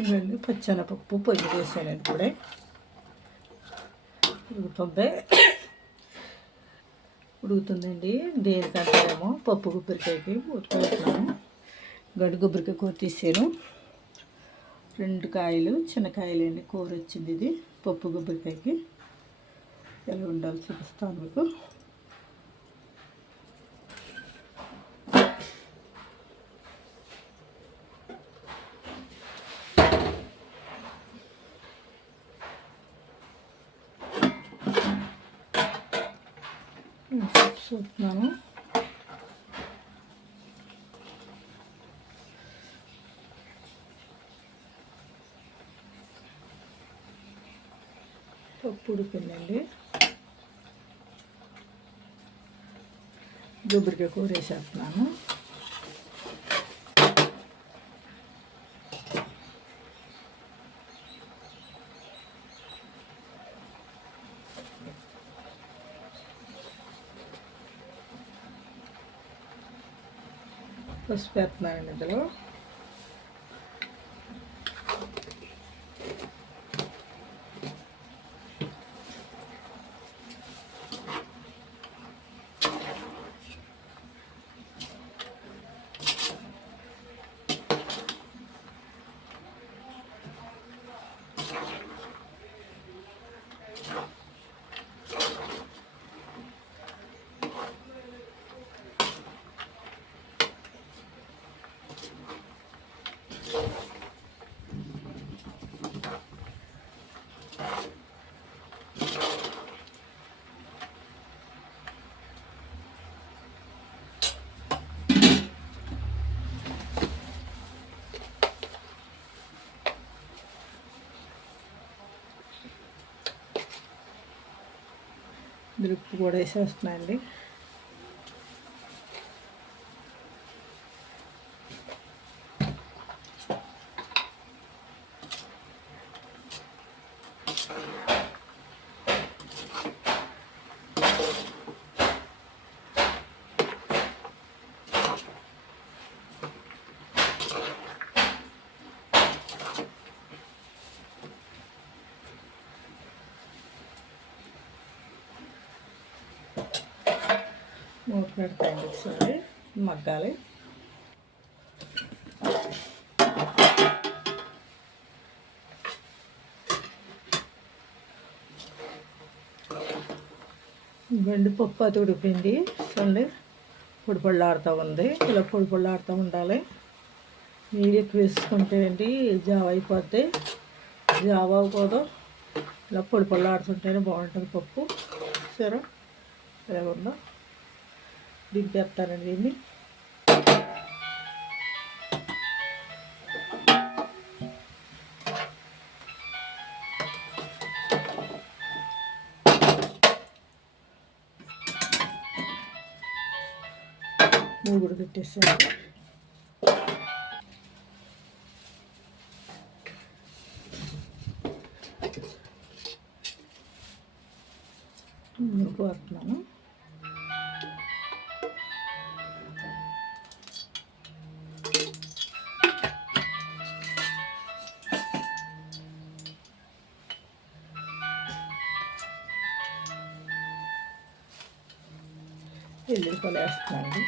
ఇవన్నీ పచ్చెనపప్పు పొయ్యి వేసాను ఇప్పుడే ఉడుకుతుందండి. దేనికంటారేమో పప్పు కొబ్బరికాయకి ఉడకబెట్టినాను. గడ్డి కొబ్బరికాయ కూర తీసాను. 2 కాయలు చిన్న కాయలండి కూర వచ్చింది. ఇది పప్పు కొబ్బరికాయకి ఎలా ఉండాలో చూపిస్తాను మీకు. చూస్తున్నాను. పప్పు ఉడికిందండి. కొబ్బరికాయ కూర వేసేస్తున్నాను. పసుపు వేస్తున్నానండి ఇందులో. ఉప్పు కూడా వేసేస్తున్నాయండి. మూత పెడతాయండి ఒకసారి మగ్గాలి. బండి పప్పు అది ఉడిపోయింది. చూడండి పొడి పొళ్ళాడుతూ ఉంది. ఇలా పొడి పొళ్ళాడుతూ ఉండాలి. నీరు ఎక్కువ వేసుకుంటే అండి జావ అయిపోద్ది. జావ అవ్వకూడదు. ఇలా పొడి పొళ్ళాడుతుంటేనే బాగుంటుంది పప్పు. సరే ఎలాగుందో దింపేస్తానండి దీన్ని. మూగుడు పెట్టేసాను. పోతున్నాను. ఎల్లుల్లిపాయలు వేస్తున్నాను.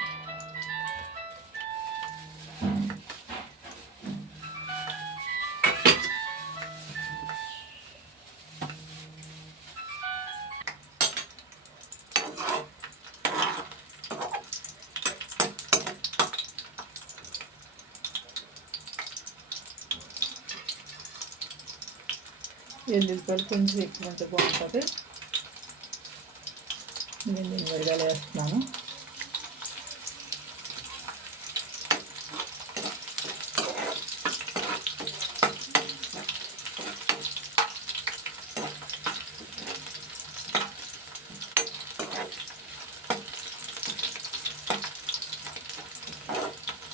ఎల్లుల్లిపాయలు కొంచెం ఎక్కువ ఉంటే బాగుంటుంది. నేను మిరగాయలు వేస్తున్నాను.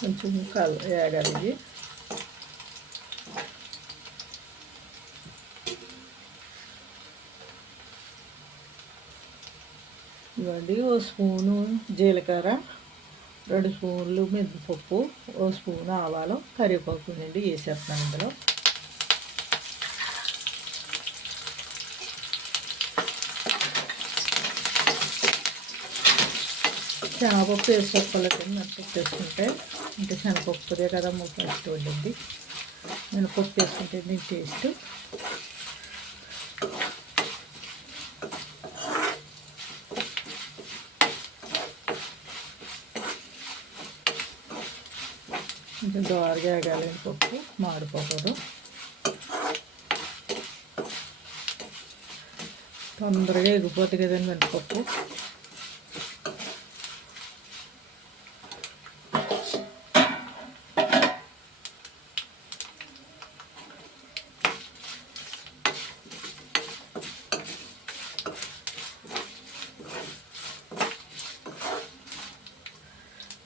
కొంచెం వేగాలి ఇది. ఇవ్వండి. ఓ స్పూను జీలకర్ర, 2 స్పూన్లు మెంతిపప్పు, ఓ స్పూను ఆవాలు, కరివేపాకు నుండి వేసేస్తాను ఇందులో. శనగపప్పు వేసుకోవాలంటే మినపప్పు వేసుకుంటే అంటే శనగపప్పుదే కదా ఫస్ట్ వండింది. మినపప్పు వేసుకుంటే దీని టేస్ట్. కొంచెం దోరగా ఎగాలి పప్పు, మాడిపోకూడదు. తొందరగా ఎగిపోతుంది కదండి మినపప్పు.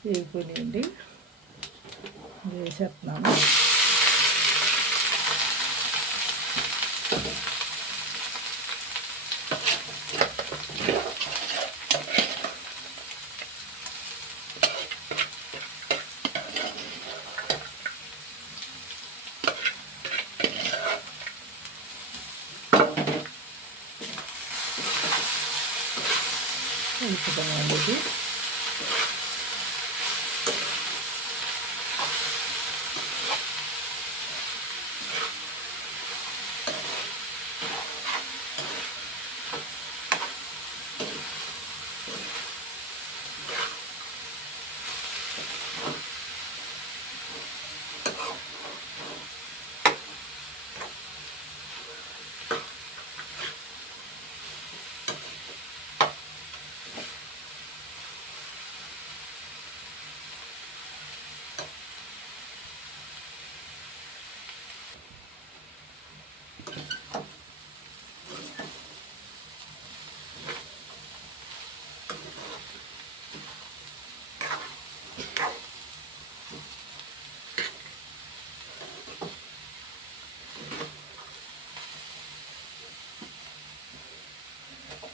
వేగిపోయినాయండి, వేసేస్తున్నాను. కలుపుతామండి ఇది.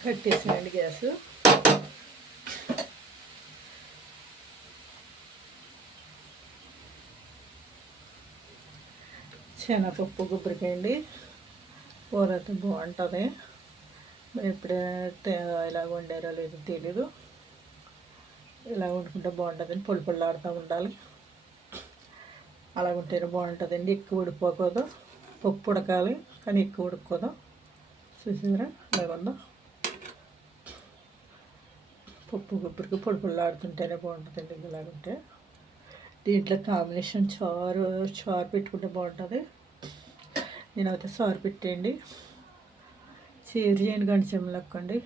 కట్టేసానండి గ్యాస్. శనగపప్పు కొబ్బరికాయ అండి, కూర అయితే బాగుంటుంది. మరి ఎప్పుడైతే ఇలా వండారో లేదో తెలీదు. ఇలా వండుకుంటే బాగుంటుందండి, పొడి పొడిలాడుతూ ఉండాలి. అలా ఉంటేనే బాగుంటుందండి. ఎక్కువ ఉడిపోకూడదు, పప్పు ఉడకాలి కానీ ఎక్కువ ఉడకూడదు. చూసారా లేకుండా పప్పు కొబ్బరికి పొడి పొడిలాడుతుంటేనే బాగుంటుందండి. ఇలాగుంటే దీంట్లో కాంబినేషన్ చారు పెట్టుకుంటే బాగుంటుంది. నేనైతే చారు పెట్టేయండి. షేర్ చేయండి, గంట చెమ్మలు నొక్కండి,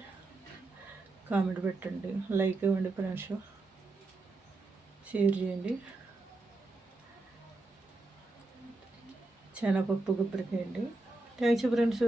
కామెంట్ పెట్టండి, లైక్ ఇవ్వండి ఫ్రెండ్స్, షేర్ చేయండి. శనగపప్పు కొబ్బరికాయ అండి. Thanks friends.